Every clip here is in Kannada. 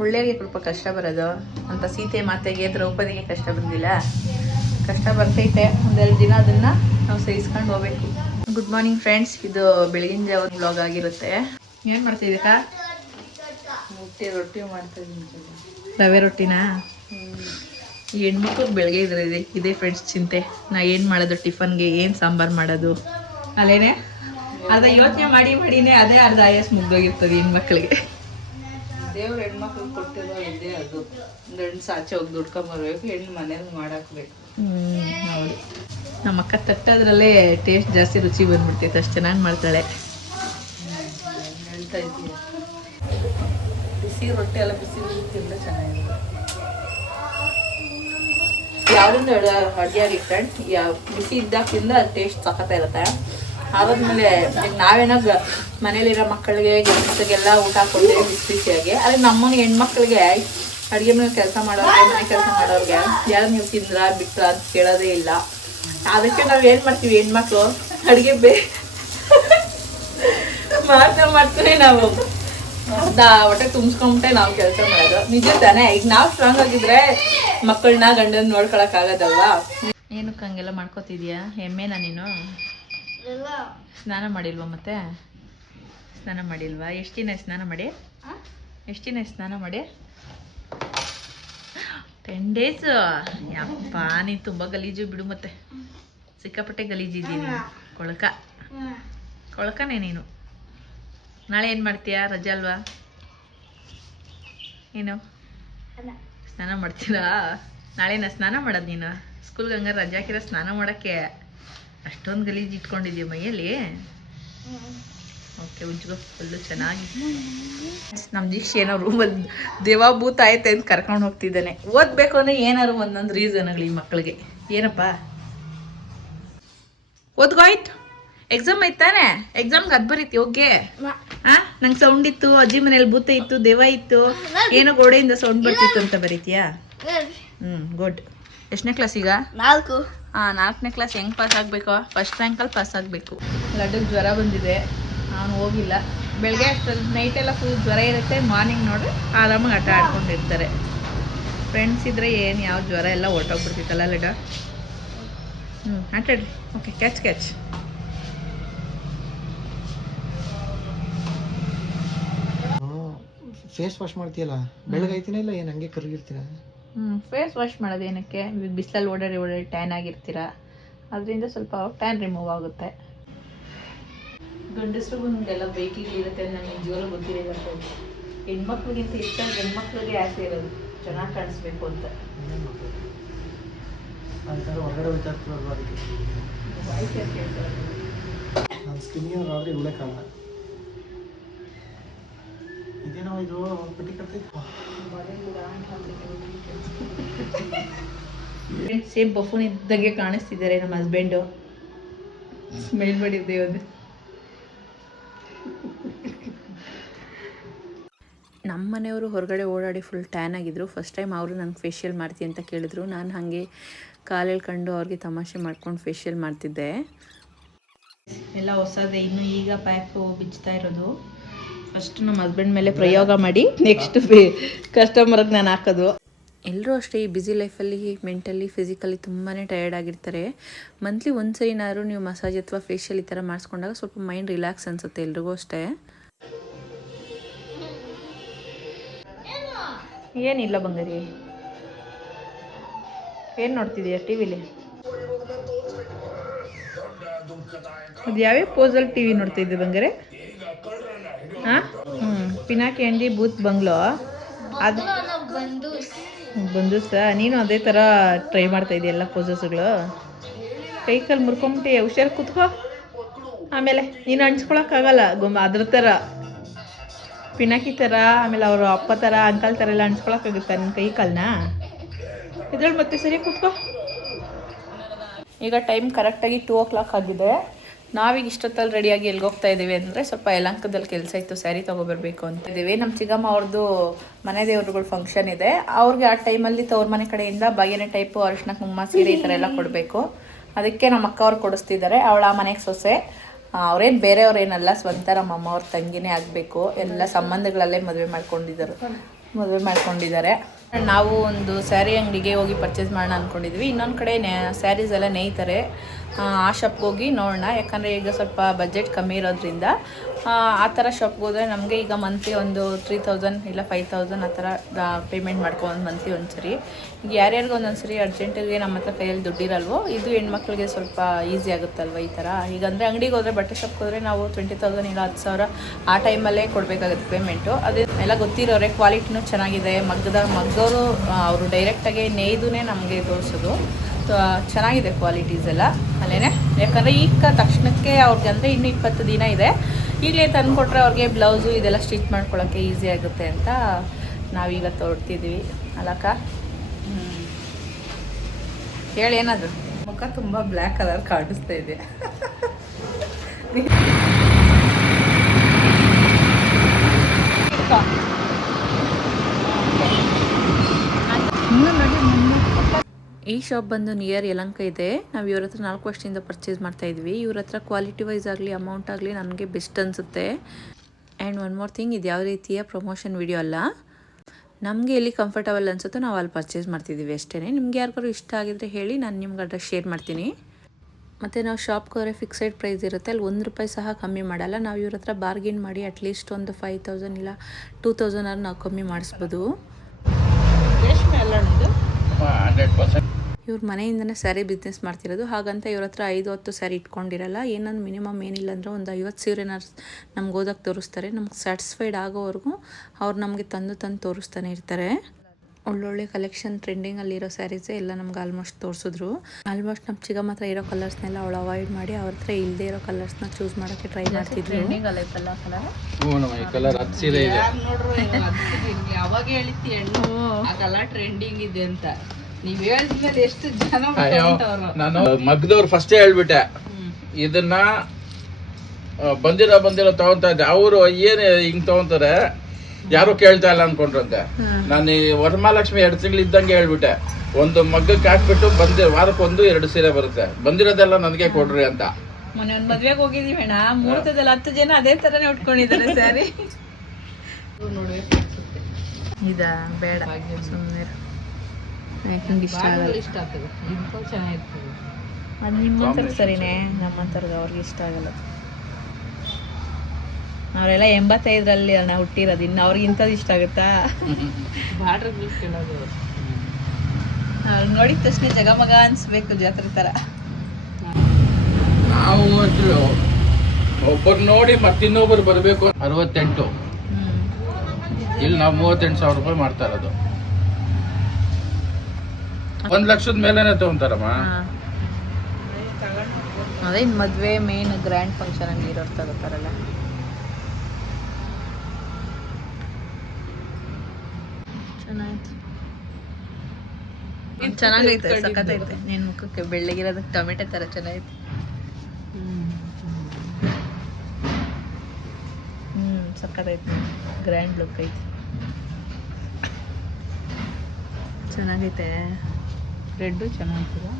ಒಳ್ಳೆಯವರಿಗೆ ಸ್ವಲ್ಪ ಕಷ್ಟ ಬರೋದು ಅಂತ ಸೀತೆ ಮಾತೆಗೆ ದ್ರೌಪದಿಗೆ ಕಷ್ಟ ಬಂದಿಲ್ಲ. ಕಷ್ಟ ಬರ್ತೈತೆ, ಒಂದೆರಡು ದಿನ ಅದನ್ನು ನಾವು ಸಹಿಸ್ಕೊಂಡು ಹೋಗ್ಬೇಕು. ಗುಡ್ ಮಾರ್ನಿಂಗ್ ಫ್ರೆಂಡ್ಸ್, ಇದು ಬೆಳಗಿನ ಜಾವ ವ್ಲಾಗ್ ಆಗಿರುತ್ತೆ. ಏನು ಮಾಡ್ತಿದ್ದೀಕ? ರೊಟ್ಟಿ ಮಾಡ್ತಾ ಇದ್ದೀನಿ. ರವೆ ರೊಟ್ಟಿನಾ? ಈ ಹೆಣ್ಮಕ್ಳಿಗೆ ಬೆಳಗ್ಗೆ ಇದೆ ಫ್ರೆಂಡ್ಸ್ ಚಿಂತೆ. ನಾ ಏನು ಮಾಡೋದು ಟಿಫನ್ಗೆ, ಏನು ಸಾಂಬಾರು ಮಾಡೋದು ಅಲ್ಲೇನೆ ಅದ ಯೋಚನೆ ಮಾಡಿನೇ ಅದೇ ಅರ್ಧ ಆಯಸ್ ಮುಗ್ದೋಗಿರ್ತದೆ ಹೆಣ್ಮಕ್ಳಿಗೆ. ದೇವ್ರ ಹೆಣ್ಮಕ್ಳಿಗೆ ಕೊಟ್ಟಿರೋ ಇದೆ ಅದು. ಗಂಡು ಸಾಚೆ ಹೋಗಿ ದುಡ್ಕೊಂಬರ್ಬೇಕು, ಹೆಣ್ಣು ಮನೇಲಿ ಮಾಡಾಕ್ಬೇಕು. ಹೌದು, ನಮ್ಮ ಅಕ್ಕ ತಟ್ಟೋದ್ರಲ್ಲೇ ಟೇಸ್ಟ್ ಜಾಸ್ತಿ ರುಚಿ ಬಂದ್ಬಿಡ್ತೈತೆ, ಅಷ್ಟು ಚೆನ್ನಾಗಿ ಮಾಡ್ತಾಳೆ. ಹೇಳ್ತಾ ಇದ್ದೀವಿ ಬಿಸಿ ರೊಟ್ಟಿ ಎಲ್ಲ ಬಿಸಿ ತಿಂದ್ರೆ ಚೆನ್ನಾಗಿರುತ್ತೆ. ಯಾವುದೊಂದು ಅಡುಗೆ ಆಗಲಿ ಫ್ರೆಂಡ್, ಬಿಸಿ ಇದ್ದಾಗ ತಿಂದ್ರೆ ಅದು ಟೇಸ್ಟ್ ಸಖತ್ತಾಗಿರುತ್ತೆ. ಆದ್ಮೇಲೆ ಈಗ ನಾವೇನೋ ಮನೇಲಿರೋ ಮಕ್ಕಳಿಗೆ ಗೆಲ್ಸಿಗೆಲ್ಲ ಊಟ ಕೊಡ್ತೀವಿ ಬಿಸಿ ಬಿಸಿಯಾಗಿ. ಆದರೆ ನಮ್ಮನೆ ಹೆಣ್ಮಕ್ಳಿಗೆ ಅಡುಗೆ ಮನೆ ಕೆಲಸ ಮಾಡೋರಿಗೆ, ಮನೆ ಕೆಲಸ ಮಾಡೋರಿಗೆ ಯಾರು ನೀವು ತಿಂದ್ರ ಬಿಟ್ರ ಅಂತ ಕೇಳೋದೇ ಇಲ್ಲ. ಅದಕ್ಕೆ ನಾವು ಏನು ಮಾಡ್ತೀವಿ ಹೆಣ್ಮಕ್ಳು, ಅಡುಗೆ ಮಾಡ್ತೀವಿ ನಾವು ಹೊಟ್ಟೆ ತುಂಬಿಸ್ಕೊಂಬಿಟ್ಟೆ ನಾವು ಕೆಲಸ ಮಾಡೋದು. ನಿಜ ತಾನೇ? ಈಗ ನಾವು ಸ್ಟ್ರಾಂಗ್ ಆಗಿದ್ರೆ ಮಕ್ಕಳನ್ನ ಗಂಡನ ನೋಡ್ಕೊಳಕ್ ಆಗೋದಲ್ವಾ? ಏನಕ್ಕೆ ಹಂಗೆಲ್ಲ ಮಾಡ್ಕೋತಿದ್ಯಾ? ಹೆಮ್ಮೆನಾ ನೀನು? ಸ್ನಾನ ಮಾಡಿಲ್ವಾ? ಮತ್ತೆ ಸ್ನಾನ ಮಾಡಿಲ್ವಾ? ಎಷ್ಟು ದಿನ ಸ್ನಾನ ಮಾಡಿ? 10 days. ಯಪ್ಪ, ನೀನು ತುಂಬ ಗಲೀಜು ಬಿಡು. ಮತ್ತೆ ಸಿಕ್ಕಾಪಟ್ಟೆ ಗಲೀಜಿದ್ದೀನಿ. ಕೊಳಕನೇ ನೀನು. ನಾಳೆ ಏನು ಮಾಡ್ತೀಯಾ? ರಜೆ ಅಲ್ವಾ? ಏನು ಸ್ನಾನ ಮಾಡ್ತೀರಾ? ನಾಳೆನ ಸ್ನಾನ ಮಾಡೋದು ನೀನು? ಸ್ಕೂಲ್ಗೆ ಹಂಗಾರೆ ರಜೆ ಹಾಕಿರೋ ಸ್ನಾನ ಮಾಡೋಕ್ಕೆ? ಅಷ್ಟೊಂದು ಗಲೀಜು ಇಟ್ಕೊಂಡಿದ್ದೀಯ ಮೈಯಲ್ಲಿ? ಓಕೆ, ಉಜ್ಗೋ ಫುಲ್ಲು ಚೆನ್ನಾಗಿ. ನಮ್ಮ ದೀಕ್ಷೆ ಏನೋ ರೂಮಲ್ಲಿ ದೇವಾಭೂತ ಆಯ್ತೆ ಅಂತ ಕರ್ಕೊಂಡು ಹೋಗ್ತಿದ್ದಾನೆ. ಓದಬೇಕು ಅಂದರೆ ಏನಾದ್ರು ಒಂದೊಂದು ರೀಸನ್ಗಳು ಈ ಮಕ್ಕಳಿಗೆ. ಏನಪ್ಪ ಓದ್ಗೋಯ್ತು? ಎಕ್ಸಾಮ್ ಐತಾನೆ? ಎಕ್ಸಾಮ್ಗೆ ಅದು ಬರೀತಿ ಹೋಗಿ. ನಂಗೆ ಸೌಂಡ್ ಇತ್ತು, ಅಜ್ಜಿ ಮನೇಲಿ ಭೂತ ಇತ್ತು, ದೇವ ಇತ್ತು, ಏನೋ ಗೋಡೆಯಿಂದ ಸೌಂಡ್ ಬರ್ತಿತ್ತು ಅಂತ ಬರೀತೀಯಾ? ಗುಡ್. ಎಷ್ಟನೇ ಕ್ಲಾಸ್ ಈಗ? 4. 4ನೇ ಕ್ಲಾಸ್. ಹೆಂಗೆ ಪಾಸ್ ಆಗಬೇಕು? ಫಸ್ಟ್ ರ್ಯಾಂಕಲ್ಲಿ ಪಾಸ್ ಆಗಬೇಕು. ಲಡ್ಡುಗೆ ಜ್ವರ ಬಂದಿದೆ, ಅವನು ಹೋಗಿಲ್ಲ. ಬೆಳಗ್ಗೆ ಅಷ್ಟೊಂದು ನೈಟೆಲ್ಲ ಫುಲ್ ಜ್ವರ ಇರುತ್ತೆ, ಮಾರ್ನಿಂಗ್ ನೋಡಿ ಆರಾಮಾಗಿ ಆಟ ಆಡ್ಕೊಂಡಿರ್ತಾರೆ. ಫ್ರೆಂಡ್ಸ್ ಇದ್ದರೆ ಏನು ಯಾವ ಜ್ವರ ಎಲ್ಲ ಹೊರ್ಟೋಗ್ಬಿಡ್ತಿತ್ತಲ್ಲ ಲಡ್ಡು? ಆಟಾಡ್ರಿ. Okay, catch. ಫೇಸ್ ವಾಶ್ ಮಾಡ್ತೀಯಲ್ಲ, ಬೆಳಗೈತಿನ ಇಲ್ಲ ಏನು ಹಂಗೆ ಕರಗಿರ್ತೀರ? ಫೇಸ್ ವಾಶ್ ಮಾಡೋದು ಏನಕ್ಕೆ? ಬಿಸಿಲಲ್ಲಿ ಓಡಾಡಿ ಟ್ಯಾನ್ ಆಗಿರ್ತೀರ, ಅದರಿಂದ ಸ್ವಲ್ಪ ಟ್ಯಾನ್ ರಿಮೂವ್ ಆಗುತ್ತೆ. ಗಂಡಸ್ರಿಗೂ ನಿಮಗೆಲ್ಲ ಬೈಕಿಗಳಿರುತ್ತೆ, ನನಗೆ ನಿಜವಾಗ್ಲೂ ಗೊತ್ತಿರಲಿಲ್ಲ. ಹೆಣ್ಮಕ್ಳಿಗಿಂತ ಹೆಚ್ಚಾಗಿ ಗಂಡ್ಮಕ್ಳಿಗೆ ಆಸೆ ಇರೋದು ಚೆನ್ನಾಗಿ ಕಾಣಿಸ್ಬೇಕು ಅಂತ. ಹೊರಗಡೆ ವಿಚಾರಿಸ್ಬಾರ್ದು. ಅದಕ್ಕೆ ನಾನು ಸ್ಕಿನ್ನಿಯರ್ ಆದರೆ ಉಳಕ್ಕಾಗಲ್ಲ. ಇದೇನೋ ಇದು ಪಟ್ಟಿ ಕಟ್ತೈತೆ. ಸೇಮ್ ಬಫೂನ್ ಇದ್ದಂಗೆ ಕಾಣಿಸ್ತಿದ್ದಾರೆ ನಮ್ಮ ಹಸ್ಬೆಂಡು. ಸ್ಮೆಲ್ ಮಾಡಿದ್ದೆ ಒಂದು. ನಮ್ಮ ಮನೆಯವರು ಹೊರಗಡೆ ಓಡಾಡಿ ಫುಲ್ ಟ್ಯಾನ್ ಆಗಿದ್ರು. ಫಸ್ಟ್ ಟೈಮ್ ಅವರು ನನಗೆ ಫೇಶಿಯಲ್ ಮಾಡ್ತೀನಿ ಅಂತ ಕೇಳಿದ್ರು. ನಾನು ಹಾಗೆ ಕಾಲು ಎಳ್ಕೊಂಡು ಅವ್ರಿಗೆ ತಮಾಷೆ ಮಾಡ್ಕೊಂಡು ಫೇಶಿಯಲ್ ಮಾಡ್ತಿದ್ದೆ. ಎಲ್ಲ ಹೊಸದೇ, ಇನ್ನು ಈಗ ಪ್ಯಾಕು ಬಿಚ್ತಾ ಇರೋದು. ಫಸ್ಟ್ ನಮ್ಮ ಹಸ್ಬೆಂಡ್ ಮೇಲೆ ಪ್ರಯೋಗ ಮಾಡಿ ನೆಕ್ಸ್ಟ್ ಕಸ್ಟಮರ್ಗೆ ನಾನು ಹಾಕೋದು. ಎಲ್ಲರೂ ಅಷ್ಟೇ ಈ ಬ್ಯುಸಿ ಲೈಫಲ್ಲಿ ಮೆಂಟಲಿ ಫಿಸಿಕಲಿ ತುಂಬಾ ಟಯರ್ಡ್ ಆಗಿರ್ತಾರೆ. ಮಂತ್ಲಿ ಒಂದ್ಸರಿನಾದ್ರು ನೀವು ಮಸಾಜ್ ಅಥವಾ ಫೇಶಿಯಲ್ ಈ ಥರ ಮಾಡಿಸ್ಕೊಂಡಾಗ ಸ್ವಲ್ಪ ಮೈಂಡ್ ರಿಲ್ಯಾಕ್ಸ್ ಅನಿಸುತ್ತೆ ಎಲ್ರಿಗೂ ಅಷ್ಟೇ. ಏನಿಲ್ಲ ಬಂಗಾರಿ, ಏನು ನೋಡ್ತಿದ್ದೀಯ ಟಿವಿಲಿ? ಅದು ಯಾವ್ಯಾವ ಪೋಸಲ್ಲಿ ಟಿ ವಿ ನೋಡ್ತಿದ್ದೆ ಬಂಗಾರೆ? ಪಿನಾಕಿ ಅಂಡಿ ಬೂತ್ ಬಂಗ್ಲೋ ಅದು ಬಂದೂಸ. ನೀನು ಅದೇ ಥರ ಟ್ರೈ ಮಾಡ್ತಾ ಇದೆಯಾ ಎಲ್ಲ ಪೋಸಸ್ಗಳು? ಕೈ ಕಾಲು ಮುರ್ಕೊಂಬಿಟ್ಟು ಹುಷಾರು ಕೂತ್ಕೋ. ಆಮೇಲೆ ನೀನು ಅನ್ಸ್ಕೊಳಕ್ಕಾಗಲ್ಲ ಅದ್ರ ಥರ ಪಿನಾಕಿ ಥರ, ಆಮೇಲೆ ಅವರು ಅಪ್ಪ ಥರ ಅಂಕಲ್ ಥರ ಎಲ್ಲ ಅನ್ಸ್ಕೊಳಕ್ಕಾಗುತ್ತಾ ನಿನ್ನ ಕೈ ಕಾಲನ್ನ? ಇದ್ರಲ್ಲಿ ಮತ್ತೆ ಸರಿ ಕೂತ್ಕೋ. ಈಗ ಟೈಮ್ ಕರೆಕ್ಟಾಗಿ 2 o'clock ಆಗಿದೆ. ನಾವೀಗ ಇಷ್ಟೊತ್ತಲ್ಲಿ ರೆಡಿಯಾಗಿ ಎಲ್ಲಿಗೆ ಹೋಗ್ತಾ ಇದ್ದೀವಿ ಅಂದರೆ ಸ್ವಲ್ಪ ಯಲಹಂಕದಲ್ಲಿ ಕೆಲಸ ಇತ್ತು, ಸ್ಯಾರಿ ತೊಗೊಬರ್ಬೇಕು ಅಂತ ಇದ್ದೀವಿ. ನಮ್ಮ ಚಿಕ್ಕಮ್ಮ ಅವ್ರದ್ದು ಮನೆ ದೇವ್ರುಗಳ ಫಂಕ್ಷನ್ ಇದೆ. ಅವ್ರಿಗೆ ಆ ಟೈಮಲ್ಲಿ ತವ್ರ ಮನೆ ಕಡೆಯಿಂದ ಬಾಗಿನ ಟೈಪು ಅರಿಶಿನ ಕುಂಕುಮ ಸೀರೆ ಈ ಥರ ಎಲ್ಲ ಕೊಡಬೇಕು. ಅದಕ್ಕೆ ನಮ್ಮ ಅಕ್ಕ ಅವ್ರು ಕೊಡಿಸ್ತಿದ್ದಾರೆ. ಅವಳ ಆ ಮನೆಗೆ ಸೊಸೆ, ಅವ್ರೇನು ಬೇರೆಯವ್ರೇನಲ್ಲ, ಸ್ವಂತ ನಮ್ಮ ಅಮ್ಮ ಅವ್ರ ತಂಗಿನೇ ಆಗಬೇಕು. ಎಲ್ಲ ಸಂಬಂಧಗಳಲ್ಲೇ ಮದುವೆ ಮಾಡ್ಕೊಂಡಿದ್ದರು. ಮದುವೆ ಮಾಡ್ಕೊಂಡಿದ್ದಾರೆ. ನಾವು ಒಂದು ಸ್ಯಾರಿ ಅಂಗಡಿಗೆ ಹೋಗಿ ಪರ್ಚೇಸ್ ಮಾಡೋಣ ಅಂದ್ಕೊಂಡಿದ್ವಿ. ಇನ್ನೊಂದು ಕಡೆ ಸ್ಯಾರೀಸ್ ಎಲ್ಲ ನೇಯ್ತಾರೆ, ಆ ಶಾಪ್ಗೆ ಹೋಗಿ ನೋಡೋಣ. ಯಾಕಂದರೆ ಈಗ ಸ್ವಲ್ಪ ಬಜೆಟ್ ಕಮ್ಮಿ ಇರೋದ್ರಿಂದ ಆ ಥರ ಶಾಪ್ಗೆ ಹೋದರೆ ನಮಗೆ ಈಗ ಮಂತ್ಲಿ ಒಂದು 3000 ಇಲ್ಲ 5000 ಆ ಥರ ಪೇಮೆಂಟ್ ಮಾಡ್ಕೊಂಡು ಮಂತ್ಲಿ ಒಂದು ಸರಿ. ಈಗ ಯಾರ್ಯಾರಿಗೂ ಒಂದೊಂದು ಸರಿ ಅರ್ಜೆಂಟಿಗೆ ನಮ್ಮ ಹತ್ರ ಕೈಯಲ್ಲಿ ದುಡ್ಡಿರಲ್ವೋ, ಇದು ಹೆಣ್ಮಕ್ಳಿಗೆ ಸ್ವಲ್ಪ ಈಸಿ ಆಗುತ್ತಲ್ವ ಈ ಥರ. ಈಗಂದರೆ ಅಂಗಡಿಗೆ ಹೋದರೆ, ಬಟ್ಟೆ ಶಾಪ್ಗೆ ಹೋದರೆ ನಾವು 20,000 ಇಲ್ಲ 10,000 ಆ ಟೈಮಲ್ಲೇ ಕೊಡಬೇಕಾಗುತ್ತೆ ಪೇಮೆಂಟು. ಅದೇ ಎಲ್ಲ ಗೊತ್ತಿರೋರೆ, ಕ್ವಾಲಿಟಿನೂ ಚೆನ್ನಾಗಿದೆ. ಮಗ್ಗವರು ಅವರು ಡೈರೆಕ್ಟಾಗಿ ನೇಯ್ದುನೇ ನಮಗೆ ತೋರಿಸೋದು. ಚೆನ್ನಾಗಿದೆ ಕ್ವಾಲಿಟೀಸ್ ಎಲ್ಲ ಅಲ್ಲೇ. ಯಾಕಂದರೆ ಈಗ ತಕ್ಷಣಕ್ಕೆ ಅವ್ರಿಗೆ ಅಂದರೆ ಇನ್ನೂ 20 ದಿನ ಇದೆ, ಈಗಲೇ ತಂದು ಕೊಟ್ಟರೆ ಅವ್ರಿಗೆ ಬ್ಲೌಸು ಇದೆಲ್ಲ ಸ್ಟಿಚ್ ಮಾಡ್ಕೊಳ್ಳೋಕ್ಕೆ ಈಸಿ ಆಗುತ್ತೆ ಅಂತ ನಾವೀವತ್ತು ಹೊರಡ್ತಿದ್ವಿ ಅಲ್ಲಕ್ಕ. ಹೇಳಿ ಏನಾದ್ರು, ಮುಖ ತುಂಬ ಬ್ಲ್ಯಾಕ್ ಕಲರ್ ಕಾಣಿಸ್ತಾ ಇದೆ. ಈ ಶಾಪ್ ಬಂದು ನಿಯರ್ ಯಲಹಂಕ ಇದೆ. ನಾವು ಇವ್ರ ಹತ್ರ 4 ವರ್ಷದಿಂದ ಪರ್ಚೇಸ್ ಮಾಡ್ತಾ ಇದ್ವಿ. ಇವ್ರ ಹತ್ರ ಕ್ವಾಲಿಟಿ ವೈಸ್ ಆಗಲಿ, ಅಮೌಂಟ್ ಆಗಲಿ ನನಗೆ ಬೆಸ್ಟ್ ಅನಿಸುತ್ತೆ. ಆ್ಯಂಡ್ ಒನ್ ಮೋರ್ ಥಿಂಗ್, ಇದು ಯಾವ ರೀತಿಯ ಪ್ರಮೋಷನ್ ವಿಡಿಯೋ ಅಲ್ಲ. ನಮಗೆ ಎಲ್ಲಿ ಕಂಫರ್ಟಬಲ್ ಅನಿಸುತ್ತೋ ನಾವು ಅಲ್ಲಿ ಪರ್ಚೇಸ್ ಮಾಡ್ತಿದ್ದೀವಿ ಅಷ್ಟೇ. ನಿಮ್ಗೆ ಯಾರಿಗಾರು ಇಷ್ಟ ಆಗಿದ್ರೆ ಹೇಳಿ, ನಾನು ನಿಮ್ಗೆ ಅಡ್ರೆಸ್ ಶೇರ್ ಮಾಡ್ತೀನಿ. ಮತ್ತು ನಾವು ಶಾಪ್ಗೆ ಹೋದರೆ ಫಿಕ್ಸೆಡ್ ಪ್ರೈಸ್ ಇರುತ್ತೆ, ಅಲ್ಲಿ ₹1 ಸಹ ಕಮ್ಮಿ ಮಾಡಲ್ಲ. ನಾವು ಇವ್ರ ಹತ್ರ ಬಾರ್ಗೇನ್ ಮಾಡಿ ಅಟ್ಲೀಸ್ಟ್ ಒಂದು 5,000 ಇಲ್ಲ 2,000 ಆದ್ರೂ ನಾವು ಕಮ್ಮಿ ಮಾಡಿಸ್ಬೋದು. ಇವ್ರ ಮನೆಯಿಂದನೇ ಸ್ಯಾರಿ ಬಿಸ್ನೆಸ್ ಮಾಡ್ತಿರೋದು, ಹಾಗಂತ ಇವ್ರ ಹತ್ರ 5-10 ಸ್ಯಾರಿ ಇಟ್ಕೊಂಡಿರಲ್ಲ. ಏನಂದ್ರೆ ಮಿನಿಮಮ್ ಏನಿಲ್ಲ ಅಂದರೆ ಒಂದು 50 ಸೀರೆನ ನಮ್ಗೆ ಓದಕ್ಕೆ ತೋರಿಸ್ತಾರೆ. ನಮ್ಗೆ ಸ್ಯಾಟಿಸ್ಫೈಡ್ ಆಗೋವರೆಗೂ ಅವ್ರು ನಮಗೆ ತಂದು ತೋರಿಸ್ತಾನೆ ಇರ್ತಾರೆ. ಒಳ್ಳೊಳ್ಳೆ ಕಲೆಕ್ಷನ್ ಟ್ರೆಂಡಿಂಗಲ್ಲಿರೋ ಸ್ಯಾರೀಸೇ ಎಲ್ಲ ನಮ್ಗೆ ಆಲ್ಮೋಸ್ಟ್ ತೋರಿಸಿದ್ರು. ಆಲ್ಮೋಸ್ಟ್ ನಮ್ಮ ಚಿಗಮ್ಮ ಹತ್ರ ಇರೋ ಕಲರ್ಸ್ನೆಲ್ಲ ಅವಳು ಅವಾಯ್ಡ್ ಮಾಡಿ ಅವ್ರ ಹತ್ರ ಇಲ್ಲದೆ ಇರೋ ಕಲರ್ಸ್ನ ಚೂಸ್ ಮಾಡೋಕ್ಕೆ ಟ್ರೈ ಮಾಡ್ತಿದ್ರು. ಅವಾಗ ಹೇಳಿತಿ ಹೆಣ್ಣು ಆ ಕಲರ್ ಟ್ರೆಂಡಿಂಗ್ ಇದೆ ಅಂತ. ನೀವ್ ಹೇಳಿದ್ಮೇಲೆ ಎಷ್ಟು ಜನ ನಾನು ಮಗ್ದವ್ರು ಫಸ್ಟೇ ಹೇಳ್ಬಿಟ್ಟೆ, ಇದನ್ನ ಬಂದಿರೋ ತಗೊಂತ ಇದ್ದೆ. ಅವರು ಏನ್ ಹಿಂಗ್ ತಗೊಂತಾರೆ, ಯಾರು ಕೇಳ್ತಾ ಇಲ್ಲ ಅನ್ಕೊಂಡ್ರಂತೆ. ನಾನು ಈ ವರಮಹಾಲಕ್ಷ್ಮಿ 2 ತಿಂಗಳು ಇದ್ದಂಗೆ ಹೇಳ್ಬಿಟ್ಟೆ, ಒಂದು ಮಗ್ಗಕ್ಕೆ ಹಾಕ್ಬಿಟ್ಟು ವಾರಕ್ಕೊಂದು 2 ಸೀರೆ ಬರುತ್ತೆ, ಬಂದಿರೋದೆಲ್ಲ ನನಗೆ ಕೊಡ್ರಿ ಅಂತ. ಮೊನ್ನೆ ಒಂದು ಮದ್ವೆಗೆ ಹೋಗಿದೀವಿ ಅಣ್ಣ, ಮುಹೂರ್ತದಲ್ಲಿ 10 ಜನ ಅದೇ ತರನೇ ಉಟ್ಕೊಂಡಿದ್ದಾರೆ ಸ್ಯಾರಿ. ಇದ ಬೇಡ, ಸುಮ್ಮನೆ ನಂಗೆ ಇಷ್ಟ ಆಗಲ್ಲ. ಇಷ್ಟ ಆಗ್ತದೆ, ಇಂಥ ಚೆನ್ನಾಗಿರ್ತದೆ. ಅದು ನಿಮ್ಮಂತರ ಸರಿನೇ, ನಮ್ಮಂತರ್ಗೆ ಅವ್ರಿಗೆ ಇಷ್ಟ ಆಗಲ್ಲ. ಅವರೆಲ್ಲ 85ರಲ್ಲಿ ನಾವು ಹುಟ್ಟಿರೋದು, ಇನ್ನು ಅವ್ರಿಗೆ ಇಂಥದ್ದು ಇಷ್ಟ ಆಗುತ್ತಾ? ಬಾರ್ಡ್ರ್ ಕೇಳೋದು ನೋಡಿದ ತಕ್ಷಣ ಜಗಮಗ ಅನ್ಸ್ಬೇಕು, ಜಾತ್ರೆ ಥರ. ನಾವು ಒಬ್ಬರು ನೋಡಿ ಮತ್ತಿನ್ನೊಬ್ಬರು ಬರಬೇಕು. 68 ಇಲ್ಲಿ ನಾವು 38,000 ರೂಪಾಯಿ ಮಾಡ್ತಾ ಇರೋದು. 1 ಲಕ್ಷದ ಮೇಲೆನೆ ತಗೊಂತಾರಮ್ಮ. ಅದೇ ಇನ್ನು ಮದುವೆ ಮೇನ್ ಗ್ರ್ಯಾಂಡ್ ಫಂಕ್ಷನ್ ಹಂಗೆ ಇರೋರು ತಗೋತಾರಲ್ಲ. ಚೆನ್ನಾಗೈತೆ, ಸಖತ್ತೈತೆ. ನಿನ್ನ ಮುಖಕ್ಕೆ ಬೆಳ್ಳಗಿರೋದಕ್ಕೆ ಟೊಮೆಟೊ ಥರ ಚೆನ್ನಾಗೈತೆ. ಸಖತ್ತೈತೆ, ಗ್ರ್ಯಾಂಡ್ ಲುಕ್ ಐತೆ, ಚೆನ್ನಾಗೈತೆ. ರೆಡ್ಡು ಚೆನ್ನಾಗಿರ್ತದೆ.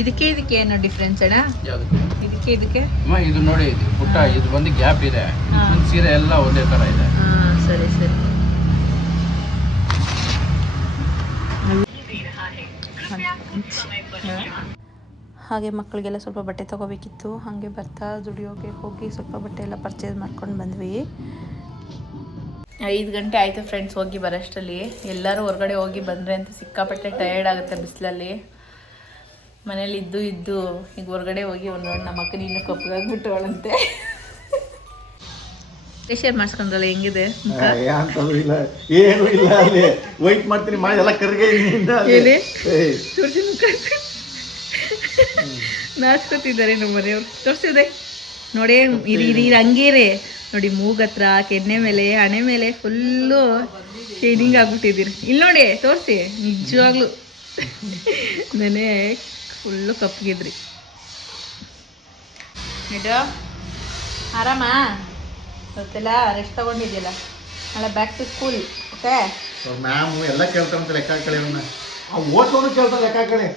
ಇದಕ್ಕೆ ಏನೋ ಡಿಫ್ರೆನ್ಸ್ ಅಣ್ಣ? ಇದಕ್ಕೆ ಇದು ನೋಡಿ, ಇದು ಪುಟ್ಟ, ಇದು ಬಂದು ಗ್ಯಾಪ್ ಇದೆ. ಸೀರೆ ಎಲ್ಲ ಒಂದೇ ತರ ಇದೆ. ಸರಿ. ಹಾಗೆ ಮಕ್ಕಳಿಗೆಲ್ಲ ಸ್ವಲ್ಪ ಬಟ್ಟೆ ತೊಗೋಬೇಕಿತ್ತು. ಹಾಗೆ ಬರ್ತಾ ಜುಡಿಯೋಗೆ ಹೋಗಿ ಸ್ವಲ್ಪ ಬಟ್ಟೆ ಎಲ್ಲ ಪರ್ಚೇಸ್ ಮಾಡ್ಕೊಂಡು ಬಂದ್ವಿ. 5 ಗಂಟೆ ಆಯಿತು ಫ್ರೆಂಡ್ಸ್ ಹೋಗಿ ಬರೋಷ್ಟರಲ್ಲಿ. ಎಲ್ಲರೂ ಹೊರಗಡೆ ಹೋಗಿ ಬಂದರೆ ಅಂತ ಸಿಕ್ಕಾಪಟ್ಟೆ ಟಯರ್ಡ್ ಆಗುತ್ತೆ ಬಿಸಿಲಲ್ಲಿ. ಮನೇಲಿ ಇದ್ದು ಈಗ ಹೊರಗಡೆ ಹೋಗಿ ಒಂದು ನಮ್ಮ ಅಕ್ಕನ ಇನ್ನೂ ಕಪ್ಪಗಾಗ್ಬಿಟ್ಟವಳಂತೆ. ಫೇಶಿಯಲ್ ಮಾಡಿಸ್ಕೊಂಡ್ರಲ್ಲ, ಹೆಂಗಿದೆ? ಏನು ಇಲ್ಲ, ಅಲ್ಲಿ ವೈಟ್ ಮಾಡ್ತೀನಿ ಮಾಡಿ ಎಲ್ಲ ಕರ್ಗೆ ನಾಚ್ಕೋತಿದ್ದಾರೆ ನಮ್ಮ ಮನೆಯವ್ರು. ತೋರಿಸಿದೆ ನೋಡಿ, ಇದು ಹಂಗೇರೆ ನೋಡಿ, ಮೂಗತ್ರ, ಕೆನ್ನೆ ಮೇಲೆ, ಹಣೆ ಮೇಲೆ ಫುಲ್ಲು ಶೈನಿಂಗ್ ಆಗ್ಬಿಟ್ಟಿದ್ದೀರಿ. ಇಲ್ಲಿ ನೋಡಿ ತೋರಿಸಿ, ನಿಜವಾಗ್ಲೂ ನೆನೆ ಫುಲ್ಲು ಕಪ್ಪಗಿದ್ರಿ. ಇದು ಆರಾಮ ಗೊತ್ತಿಲ್ಲ, ರೆಸ್ಟ್ ತಗೊಂಡಿದ್ಯಲ್ಲ, ನಾಳೆ back to school. Okay ma'am ಎಲ್ಲ ಕೇಳ್ತಾರಂತ ಲೆಕ್ಕ ಕಳೆ, ಓದ್ಕೊಂಡು ಕೇಳ್ತಾರೆ ಲೆಕ್ಕ ಕಳೆ.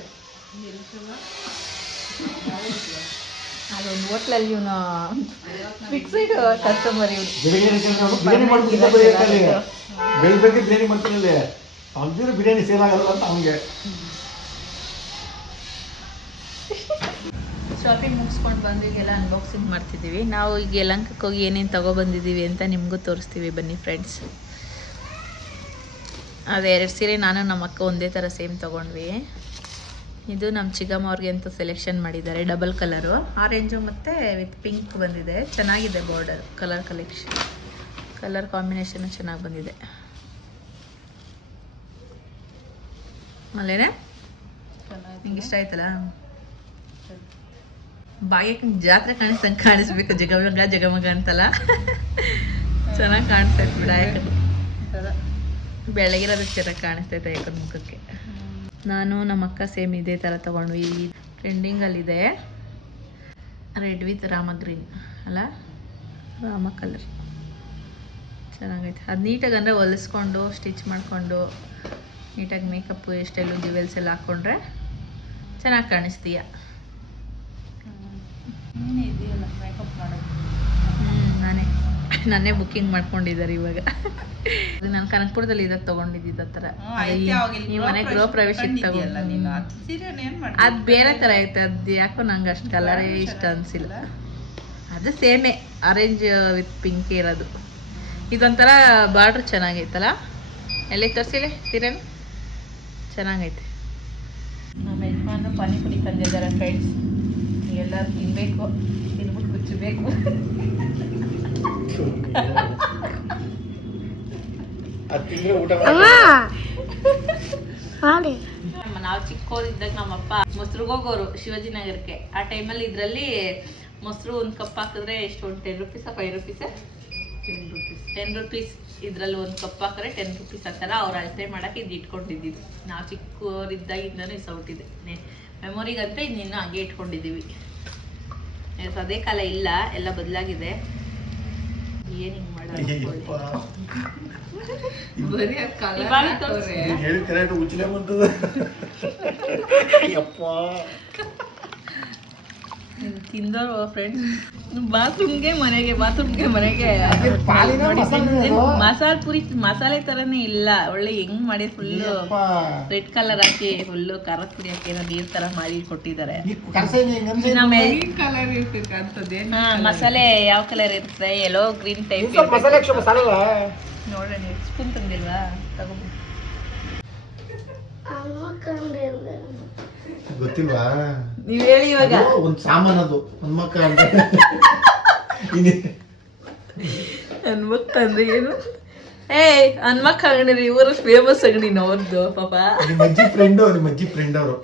ಅಲ್ಲೊಂದು ಹೋಟ್ಲಲ್ಲಿ ಇವನು ಫಿಕ್ಸ್ಡ್ ಕಸ್ಟಮರ್ ಇವನು. ಬಿರಿಯಾನಿ ಮಾಡ್ತಿದ್ದ ಬೆಳಿಗ್ಗೆ ಬಿರಿಯಾನಿ ಮಾಡ್ತೀನಿ ಅಲ್ದಿರೋ ಬಿರಿಯಾನಿ ಸೇಲ್ ಆಗಲ್ಲ ಅಂತ ಅವನಿಗೆ. ಶಾಪಿಂಗ್ ಮುಗಿಸ್ಕೊಂಡು ಬಂದು ಈಗೆಲ್ಲ ಅನ್ಬಾಕ್ಸಿಂಗ್ ಮಾಡ್ತಿದ್ದೀವಿ. ನಾವು ಈಗ ಯಲಹಂಕಕ್ಕೆ ಹೋಗಿ ಏನೇನು ತೊಗೊಬಂದಿದ್ದೀವಿ ಅಂತ ನಿಮಗೂ ತೋರಿಸ್ತೀವಿ ಬನ್ನಿ ಫ್ರೆಂಡ್ಸ್. ಅದು 2 ಸೀರೆ ನಾನು ನಮ್ಮ ಅಕ್ಕ ಒಂದೇ ಥರ ಸೇಮ್ ತೊಗೊಂಡ್ವಿ. ಇದು ನಮ್ಮ ಚಿಕ್ಕಮ್ಮ ಅವ್ರಿಗೆ ಅಂತ ಸೆಲೆಕ್ಷನ್ ಮಾಡಿದ್ದಾರೆ. ಡಬಲ್ ಕಲರು, ಆರೆಂಜು ಮತ್ತು ವಿತ್ ಪಿಂಕ್ ಬಂದಿದೆ. ಚೆನ್ನಾಗಿದೆ ಬಾರ್ಡರ್, ಕಲರ್ ಕಾಂಬಿನೇಷನ್ ಚೆನ್ನಾಗಿ ಬಂದಿದೆ. ಅಲ್ಲೇನೆ ನಿಂಗೆ ಇಷ್ಟ ಆಯ್ತಲ್ಲ? ಬಾಯಕ್ಕೆ ಜಾತ್ರೆ ಕಾಣಿಸ್ತಂಗೆ ಕಾಣಿಸ್ಬೇಕು, ಜಗಮಗ ಅಂತಲ್ಲ. ಚೆನ್ನಾಗಿ ಕಾಣಿಸ್ತೈತೆ ಬಿಡ, ಯಾಕಂದ್ರೆ ಬೆಳಗಿರೋದಕ್ಕೆ ಚೆನ್ನಾಗಿ ಕಾಣಿಸ್ತೈತೆ ಯಾಕಂದ್ರೆ ಮುಖಕ್ಕೆ. ನಾನು ನಮ್ಮ ಅಕ್ಕ ಸೇಮ್ ಇದೇ ಥರ ತೊಗೊಂಡ್ವಿ. ಟ್ರೆಂಡಿಂಗಲ್ಲಿದೆ, ರೆಡ್ ವಿತ್ ರಾಮ ಗ್ರೀನ್ ಅಲ್ಲ, ರಾಮ ಕಲರ್ ಚೆನ್ನಾಗೈತೆ. ಅದು ನೀಟಾಗಿ ಅಂದರೆ ಹೊಲಿಸ್ಕೊಂಡು ಸ್ಟಿಚ್ ಮಾಡಿಕೊಂಡು ನೀಟಾಗಿ ಮೇಕಪ್ಪು ಎಷ್ಟೆಲ್ಲೂ ಜ್ಯುವೆಲ್ಸ್ ಎಲ್ಲ ಹಾಕ್ಕೊಂಡ್ರೆ ಚೆನ್ನಾಗಿ ಕಾಣಿಸ್ತೀಯ. ಇದೆಯಲ್ಲ ಮೇಕಪ್ ಮಾಡೋದು. ನಾನೇ ಬುಕ್ಕಿಂಗ್ ಮಾಡ್ಕೊಂಡಿದ್ದಾರೆ ಇವಾಗ. ನಾನು ಕನಕಪುರದಲ್ಲಿ ಇದಾಗ ತೊಗೊಂಡಿದ್ದ ಥರ. ಈ ಮನೆ ಗೃಹ ಪ್ರವೇಶಕ್ಕೆ ತಗೊಂಡು ಅದು ಬೇರೆ ಥರ ಐತೆ. ಅದು ಯಾಕೋ ನಂಗೆ ಅಷ್ಟು ಕಲರೇ ಇಷ್ಟ ಅನಿಸಿಲ್ಲ. ಅದು ಸೇಮೇ ಆರೆಂಜ್ ವಿತ್ ಪಿಂಕ್ ಇರೋದು. ಇದೊಂಥರ ಬಾರ್ಡ್ರ್ ಚೆನ್ನಾಗೈತಲ್ಲ. ಎಲ್ಲಿ ತರಿಸಿಲೆ ಸೀರೆನು ಚೆನ್ನಾಗೈತೆ. ನಮ್ಮ ಯಜಮಾನ್ರು ಪಾನಿಪುರಿ ತಂದಿದ್ದಾರೆ ಫ್ರೆಂಡ್ಸ್. ಎಲ್ಲರೂ ತಿನ್ನಬೇಕು, ತಿನ್ಬಿಟ್ಟು ಮುಚ್ಚಬೇಕು. ನಾವು ಚಿಕ್ಕವರಿದ್ದಾಗ ನಮ್ಮಪ್ಪ ಮೊಸರುಗೆ ಹೋಗೋರು ಶಿವಾಜಿನಗರಕ್ಕೆ. ಆ ಟೈಮಲ್ಲಿ ಇದರಲ್ಲಿ ಮೊಸರು ಒಂದು ಕಪ್ ಹಾಕಿದ್ರೆ ಎಷ್ಟು, ಒಂದು 10 ರೂಪೀಸಾ 5 ರೂಪೀಸಾ? 10 ರೂಪೀಸ್. ಇದರಲ್ಲಿ ಒಂದು ಕಪ್ ಹಾಕಿದ್ರೆ 10 ರೂಪೀಸ್ ಆ ಥರ ಅವ್ರು ಅಳತೆ ಮಾಡೋಕ್ಕೆ ಇದು ಇಟ್ಕೊಂಡಿದ್ದು. ನಾವು ಚಿಕ್ಕವರಿದ್ದಾಗಿಂದನೂ ಇಸೌಟಿದೆ ಮೆಮೊರಿಗಂತ ಇನ್ನೂ ಹಾಗೆ ಇಟ್ಕೊಂಡಿದ್ದೀವಿ. ಅದೇ ಕಾಲ ಇಲ್ಲ, ಎಲ್ಲ ಬದಲಾಗಿದೆ. ಏನು ಹಿಂಗೆ ಮಾಡೋದು? ತಿಂದೋರು ಫ್ರೆಂಡ್ಸ್. ಬಾತ್ರೂಮ್ಗೆ ಮನೆಗೆ ಮಸಾಲೆ ಥರನೇ ಇಲ್ಲ. ಒಳ್ಳೆ ಹೆಂಗ್ ಮಾಡಿ ಫುಲ್ಲು ರೆಡ್ ಕಲರ್ ಹಾಕಿ ಫುಲ್ಲು ಖಾರದ ಪುಡಿ ಹಾಕಿ ಏನೋ ನೀರ್ ಥರ ಮಾಡಿ ಕೊಟ್ಟಿದ್ದಾರೆ. ಮಸಾಲೆ ಯಾವ ಕಲರ್ ಇರುತ್ತೆ? ಎಲ್ಲೋ ಗ್ರೀನ್ ಟೈಪ್. ನೋಡೋಣ, ಸ್ಪೂನ್ ತಂದಿಲ್ವಾ? ತಗೊಂಡು ಗೊತ್ತಿಲ್ವಾ? ನೀವ್ ಹೇಳಿ ಇವಾಗ. ಒಂದು ಸಾಮಾನು ಅದು ಹನ್ಮಕ್ಕ ಹನ್ಮಕ್ಕ ಅಂದ್ರೆ ಏನು? ಹನ್ಮಕ್ಕ ಅಂಗಡಿ ಇವರು ಫೇಮಸ್ ಅಂಗಡಿ ಅವ್ರದ್ದು ಪಾಪ. ನಿಮ್ಮ ಅಜ್ಜಿ ಫ್ರೆಂಡ್ ಅವರು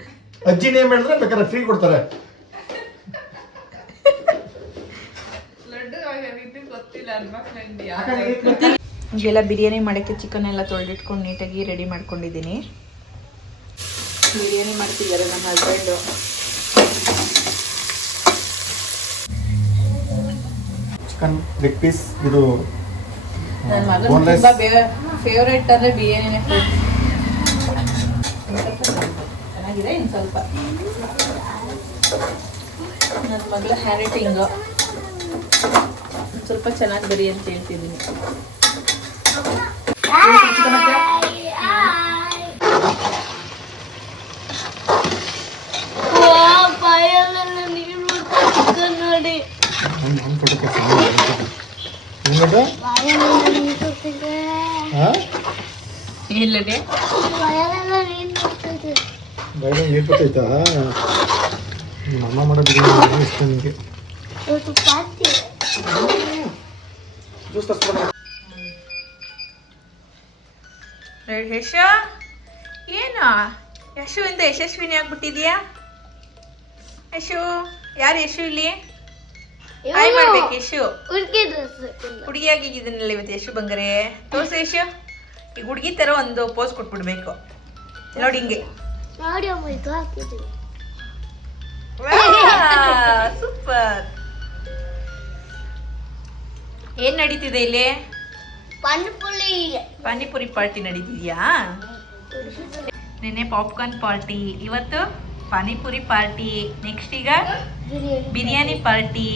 ಅಜ್ಜಿ ನೇಮ್ ಹೇಳಿದ್ರೆ ಬೇಕಾದ್ರೆ ಫ್ರೀ ಕೊಡ್ತಾರೆ. ಈಗೆಲ್ಲ ಬಿರಿಯಾನಿ ಮಾಡೋಕ್ಕೆ ಚಿಕನ್ ಎಲ್ಲ ತೊಳೆದಿಟ್ಕೊಂಡು ನೀಟಾಗಿ ರೆಡಿ ಮಾಡ್ಕೊಂಡಿದ್ದೀನಿ. ಬಿರಿಯಾನಿ ಮಾಡ್ತಿದ್ದಾರೆ ನಮ್ಮ ಹಸ್ಬೆಂಡು. Chicken leg piece. ಇದು ನನ್ನ ಮಗನ ತುಂಬ ಫೇವ್ರೇಟ್ ಅಂದರೆ ಬಿರಿಯಾನಿನೇ. ಚೆನ್ನಾಗಿದೆ. ಇನ್ನು ಸ್ವಲ್ಪ ನನ್ನ ಮಗಳ ಹ್ಯಾಂಡ್ ರೈಟಿಂಗು ಸ್ವಲ್ಪ ಚೆನ್ನಾಗಿ ಬರಿ ಅಂತ ಹೇಳ್ತಿದ್ದೀನಿ. ನೋಡಿ ಇಲ್ಲದೆ ನೀರು ಬರ್ತೈತಾ? ಅಮ್ಮ ಮಾಡೋ ಬಿರಿಯಾನಿ ಇಷ್ಟ ನಿಮಗೆ? ಯಶ ಏನು ಯಶು ಇಂದ ಯಶಸ್ವಿನಿ ಆಗ್ಬಿಟ್ಟಿದ್ಯಾ? ಯಶು ಯಾರು? ಯಶು ಇಲ್ಲಿ ಹಾಯ್ ಮಾಡ್ಬೇಕು. ಯಶು ಹುಡುಗಿಯಾಗಿದ್ದನಲ್ಲ ಇವತ್ತು. ಯಶು ಬಂಗಾರೆ ತೋರ್ಸು. ಯಶು ಈಗ ಹುಡುಗಿ ತರ ಒಂದು ಪೋಸ್ ಕೊಟ್ಬಿಡ್ಬೇಕು ನೋಡಿ, ಹಿಂಗೆ. ಸೂಪರ್. ಏನ್ ನಡೀತಿದೆ ಇಲ್ಲಿ? ಪಾನಿಪುರಿ ಪಾರ್ಟಿ ನಡೀತಿದ್ಯಾ? ನೆನ್ನೆ ಪಾಪ್ಕಾರ್ನ್ ಪಾರ್ಟಿ, ಇವತ್ತು ಪಾನಿಪುರಿ ಪಾರ್ಟಿ. ನೆಕ್ಸ್ಟ್ ಈಗ ಬಿರಿಯಾನಿ ಪಾರ್ಟಿ.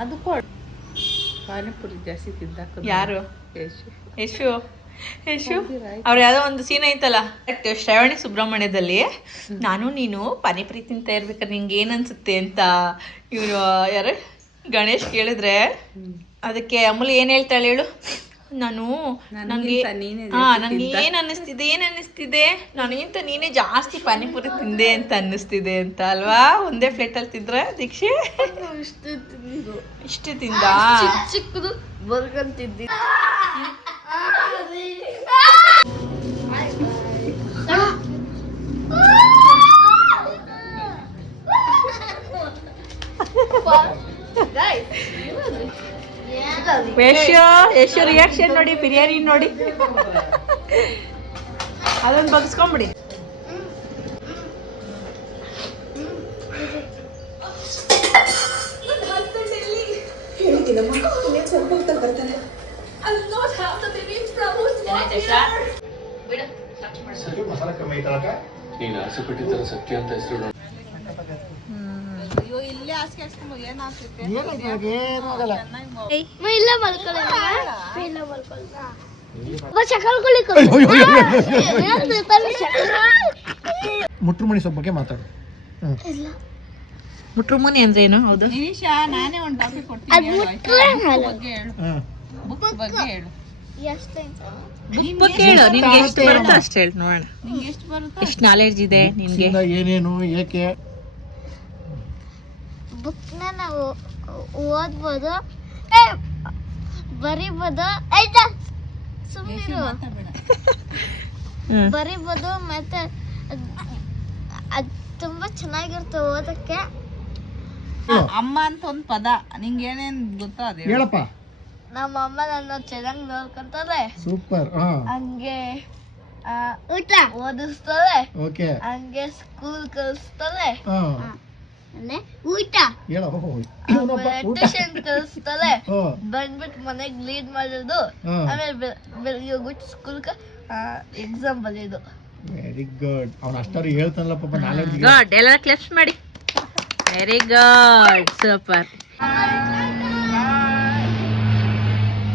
ಅದು ಕೊಡು. ಪಾನಿಪುರಿ ಜಾಸ್ತಿ ತಿಂದಾಕ ಯಾರು? ಯಶು ಅವ್ರು ಯಾವುದೋ ಒಂದು ಸೀನ್ ಐತಲ್ಲ ಶ್ರಾವಣಿ ಸುಬ್ರಹ್ಮಣ್ಯದಲ್ಲಿ, ನಾನು ನೀನು ಪಾನಿಪುರಿ ತಿಂತಾ ಇರ್ಬೇಕಾದ್ರೆ ನಿಂಗೆ ಏನ್ ಅನ್ಸುತ್ತೆ ಅಂತ ಇವರು ಯಾರು ಗಣೇಶ್ ಕೇಳಿದ್ರೆ ಅದಕ್ಕೆ ಅಮೂಲ್ ಏನ್ ಹೇಳ್ತಾಳೆ ಹೇಳು, ನಂಗೆ ಏನ್ ಅನ್ನಿಸ್ತಿದೆ ನನಗಿಂತ ನೀನೇ ಜಾಸ್ತಿ ಪಾನಿಪುರಿ ತಿಂದೆ ಅಂತ ಅನ್ನಿಸ್ತಿದೆ ಅಂತ ಅಲ್ವಾ? ಒಂದೇ ಪ್ಲೇಟಲ್ಲಿ ತಿಂದ್ರೆ ದೀಕ್ಷೆ ಇಷ್ಟು ತಿಂದ ಚಿಕ್ಕದು ಬರ್ಗಂತಿದ್ದಿ. ಯಶು ರಿಯಾಕ್ಷನ್ ನೋಡಿ, ಬಿರಿಯಾನಿ ನೋಡಿ, ಅದೊಂದು ಬಗ್ಸ್ಕೊಂಬಿಡಿ. ಮಸಾಲ ಕಮ್ಮಿ ಐತಳಕ ನೀನು ಆಸೆ ಪಟ್ಟಿದ್ದರ ಸತ್ಯ ಅಂತ ಹೆಸರು ಅಯ್ಯೋ ಇಲ್ಲೇ ಹಾಸಿಗೆ ಹಾಕ್ಸ್ಕೊಂಡು ಏನಾಗ್ತೈತೆ ಇಲ್ಲ ಮಲ್ಕೊಳ್ಳ ಮುಟ್ರುಮಣಿ ಸೊಪ್ಪು ಬಗ್ಗೆ ಮಾತಾಡು. ಮುಟ್ರುಮುನಿ ಅಂದ್ರೆ ಏನು? ಹೌದು ನಿಮಿಷ ನಾನೇ ಒಂದು ಟಾಪಿಕ್ ಕೊಡ್ತೀನಿ, ಬಗ್ಗೆ ಹೇಳು. ಬುಕ್ ಬಗ್ಗೆ ಹೇಳು. ಬುಕ್ ಬಗ್ಗೆ ಹೇಳು, ನಿನ್ಗೆ ಎಷ್ಟು ಬರುತ್ತೋ ಅಷ್ಟು ಹೇಳು ನೋಡೋಣ. ನಿಂಗೆ ಎಷ್ಟು ಬರುತ್ತೋ ಎಷ್ಟು ನಾಲೆಡ್ಜ್ ಇದೆ ನಿನ್ಗೆ? ಬುಕ್ಸಿಂದ ಏನೇನು ಏಕೆ ಬುಕ್ನ ನಾವು ಓದ್ಬೋದು, ಬರಿಬೋದು, ಆಯ್ತಾ ಸುಮ್ಮನಿರು, ಬರಿಬೋದು. ಮತ್ತೆ ಅದು ತುಂಬಾ ಚೆನ್ನಾಗಿರುತ್ತೆ ಓದಕ್ಕೆ. ಅಮ್ಮ ಅಂತ ಒಂದು ಪದ ನಿಂಗೆ ಏನೇನ್ ಗೊತ್ತೋ ಅದೇ ಹೇಳಪ್ಪ. ನಮ್ಮ ಅಮ್ಮ ನನ್ನ ಚೆನ್ನಾಗಿ ನೋಡ್ಕೊಂತಾರೆ, ಸೂಪರ್. ಹಂಗೆ ಊಟ ಓದಿಸ್ತಾರೆ, ಓಕೆ ಹಂಗೆ ಸ್ಕೂಲ್ ಕಲಿಸ್ತಾರೆ, ಊಟ ಹೇಳ ಟ್ಯೂಷನ್ ಕಲಿಸ್ತಾರೆ, ಬಂದ್ಬಿಟ್ಟು ಮನೆಗೆ ಲೀಡ್ ಮಾಡೋದು, ಆಮೇಲೆ ಬೆಳಿಗ್ಗೆ ಹೋಗ್ಬಿಟ್ಟು ಸ್ಕೂಲ್ ಎಕ್ಸಾಮ್ ಬರೆಯೋದು. Very good. ಅವ್ನು ಅಷ್ಟಾರು ಹೇಳ್ತಾನಲ್ಲ ಪಾಪ ನಾಲೆಡ್ಜ್. ಗುಡ್, ಎಲ್ಲ ಕ್ಲಾಪ್ಸ್ ಮಾಡಿ. Very good, super.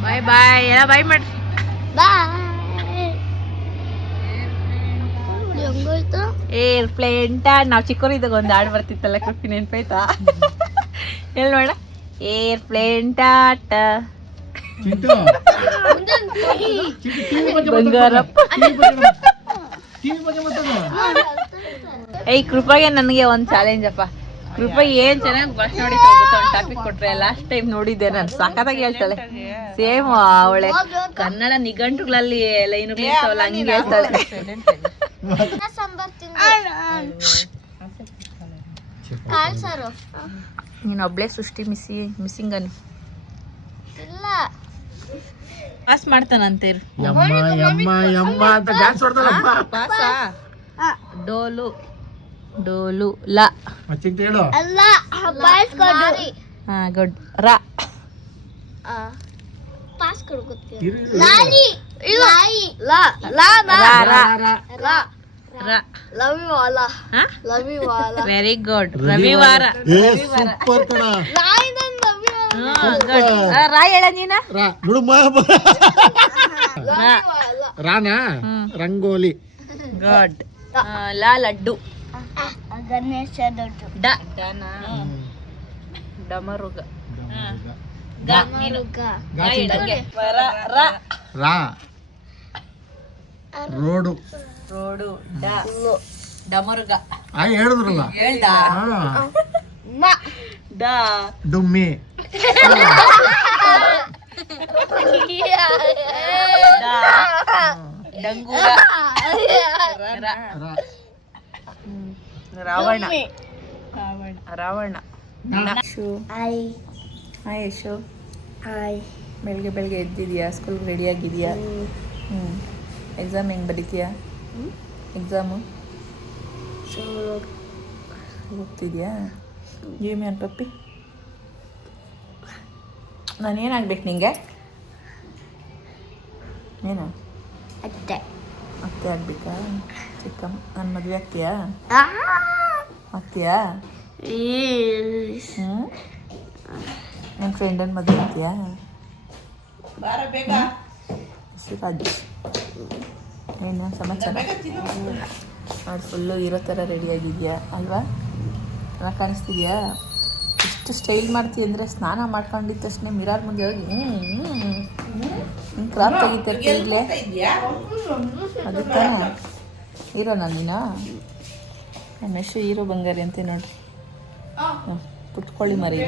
Bye bye, ಎಲ್ಲ ಬಾಯ್ ಮಾಡಿ. ಹೆಂಗೋಯ್ತು ಏರ್ಪ್ಲೇನ್ ನಾವು ಚಿಕ್ಕವರಿದ್ದಾಗ ಒಂದು ಹಾಡು ಬರ್ತಿತ್ತಲ್ಲ, ಕೃಪಿ ನೆನ್ಪಾಯ್ತಾ? ಎಲ್ಲಿ ನೋಡ, ಏರ್ಪ್ಲೇನ್ ಟಾಟ ಬಂಗಾರಪ್ಪ. ಏಯ್ ಕೃಪಾಗೆ ನನಗೆ ಒಂದು ಚಾಲೆಂಜ್ ಅಪ್ಪ. ಕೃಪಾ ಏನ್ ಚೆನ್ನಾಗಿ ಭಾಷಣ ಹೊಡಿತಾ ಗೊತ್ತಾ? ಒಂದು ಟಾಪಿಕ್ ಕೊಟ್ರೆ ಲಾಸ್ಟ್ ಟೈಮ್ ನೋಡಿದ್ದೆ ನಾನು, ಸಖತ್ತಾಗಿ ಹೇಳ್ತಾಳೆ. ಸೇಮ್ ಅವಳೆ ಕನ್ನಡ ನಿಘಂಟುಗಳಲ್ಲಿ ಲೈನುಗಳು ಇರ್ತಾವಲ್ಲ ಹಂಗೆ ಹೇಳ್ತಾಳೆ. ಸಾಂಬಾರ್ ತಿಂದೆ, ಕಾಳು ಸಾರು. ನೀನು ಒಬ್ಳೆ ಸೃಷ್ಟಿ ಮಿಸ್ಸಿಂಗ್ ಅನ್ನು ಇಲ್ಲ ಪಾಸ್ ಮಾಡ್ತಾನಂತೆ. ಯಮ್ಮ ಯಮ್ಮ ಯಮ್ಮ ಅಂತ ಡ್ಯಾನ್ಸ್ ಹೊಡ್ತಾಳಪ್ಪ. ಪಾಸ ಡೋಲು ಡೋಲು ಲ ಚಿಂತ ಹೇಳು. ಅಲ್ಲ ಬಾಯಿಸ್ಕೊಂಡು ಹಾ ಗುಡ್. ರ ಪಾಸ್ ಕೊಡ್ಕೊತೀವಿ. ಇರು, ಇರು, ಇರು. ಲಾಲಿ ಲಾಯಿ ಲಾ ಲಾ ನಾ ಲಾ ರ ಲವಿವಾಲ ಹಾ ಲವಿವಾಲ. Very good. ರವಿವಾರ. ಏ ಸೂಪರ್ ಕಣ. ಲಾಯಿ ನನ್ ಲವಿವಾಲ. ಹಾ ಗುಡ್. ರಾ ಹೇಳ ನೀನ. ರಾ ನೋಡು ಲವಿವಾಲ. ರಾನಾ ರಂಗೋಲಿ. ಗುಡ್. ಲಾ ಲಡ್ಡು. ಗಣೇಶ ದೊಡ್ಡ ಡ ಡಮರುಗ. ಗ ನೀನು ಗ ಹೇಳಂಗೆ. ರ ರ ರಾ ರೋಡು. ರೋಡು. ಡ ಡಮರುಗ. ಹೇಳಿದ್ರಲ್ಲ. ಹೇಳ್ದ. ಮ ಡ ಡುಮ್ಮಿ. ಡ ಡಂಗೂರ. ರ ರಾ Ravana. Ravana. Hi hi Yashu. Hi ಬೆಳಗ್ಗೆ ಎದ್ದಿದ್ಯಾ? ಸ್ಕೂಲ್ಗೆ ರೆಡಿ ಆಗಿದೆಯಾ? ಎಕ್ಸಾಮ್ ಹೆಂಗೆ ಬರೀತೀಯಾ? ಎಕ್ಸಾಮು ಹೋಗ್ತಿದ್ಯಾ? ಏನು ಪಪ್ಪಿ ನಾನು ಏನಾಗ್ಬೇಕು ನಿಂಗೆ? ಏನು ಅತ್ತೆ ಅತ್ತೆ ಆಗ್ಬೇಕಾ? ಚಿಕ್ಕಮ್ಮ ನನ್ನ ಮದುವೆ ಆಗ್ತೀಯಾ? ಆ ಆಗ್ತೀಯಾ? ಹ್ಞೂ ನನ್ನ ಫ್ರೆಂಡನ ಮದುವೆ ಆಗ್ತೀಯಾ? ಶಿವರಾಜ್ ಏನು ಸಮಾಚಾರ? ಅವ್ರು ಫುಲ್ಲು ಇರೋ ಥರ ರೆಡಿಯಾಗಿದೆಯಾ ಅಲ್ವಾ? ಚೆನ್ನಾಗಿ ಕಾಣಿಸ್ತಿದ್ಯಾ? ಎಷ್ಟು ಸ್ಟೈಲ್ ಮಾಡ್ತೀಯ ಅಂದರೆ ಸ್ನಾನ ಮಾಡ್ಕೊಂಡಿದ್ದ ತಕ್ಷಣ ಮಿರಾರ್ ಮುಂದೆ ಹೋಗಿ ಹಿಂಗೆ ಕ್ರಾಪ್ ತೆಗಿತಿರ್ತೀಯ ಈಗಲೇ. ಅದು ತಾನೇ ಹೀರೋನಾ ನೀನು? ನನ್ನ ಹೆಸರು ಹೀರೋ ಬಂಗಾರಿ ಅಂತೆ ನೋಡ್ರಿ. ಕುತ್ಕೊಳ್ಳಿ ಮರಿ.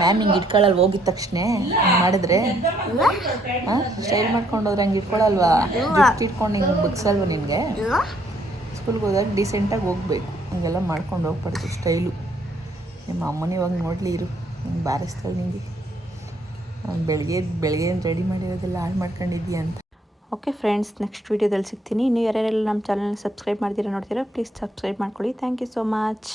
ಮ್ಯಾಮ್ ಹಿಂಗೆ ಇಟ್ಕೊಳ್ಳಲ್ವ ಹೋಗಿದ ತಕ್ಷಣ ಮಾಡಿದ್ರೆ? ಹಾಂ ಸ್ಟೈಲ್ ಮಾಡ್ಕೊಂಡೋದ್ರೆ ಹಂಗೆ ಇಟ್ಕೊಳ್ಳಲ್ವಾ? ಜುಟ್ಟು ಇಟ್ಕೊಂಡು ಹಿಂಗೆ ಬಗ್ಸಲ್ವ ನಿನಗೆ? ಸ್ಕೂಲ್ಗೆ ಹೋದಾಗ ಡೀಸೆಂಟಾಗಿ ಹೋಗ್ಬೇಕು, ಹಂಗೆಲ್ಲ ಮಾಡ್ಕೊಂಡು ಹೋಗ್ಬಾರ್ದು ಸ್ಟೈಲು. ನಿಮ್ಮ ಅಮ್ಮನ ಇವಾಗ ನೋಡಲಿ ಇರು, ಹಿಂಗೆ ಬಾರಿಸ್ತಾಳೆ ನಿಂಗೆ. ಬೆಳಗ್ಗೆ ರೆಡಿ ಮಾಡಿರೋದೆಲ್ಲ ಹಾಳು ಮಾಡ್ಕೊಂಡಿದ್ದೀಯ ಅಂತ. ಓಕೆ ಫ್ರೆಂಡ್ಸ್, ನೆಕ್ಸ್ಟ್ ವೀಡಿಯೋದಲ್ಲಿ ಸಿಗ್ತೀನಿ. ಇನ್ನು ಯಾರ್ಯಾರೆಲ್ಲ ನಮ್ಮ ಚಾನಲ್ನ ಸಬ್ಸ್ಕ್ರೈಬ್ ಮಾಡ್ತೀರಾ ನೋಡ್ತೀರಾ, ಪ್ಲೀಸ್ ಸಬ್ಸ್ಕ್ರೈಬ್ ಮಾಡ್ಕೊಳ್ಳಿ. Thank you so much.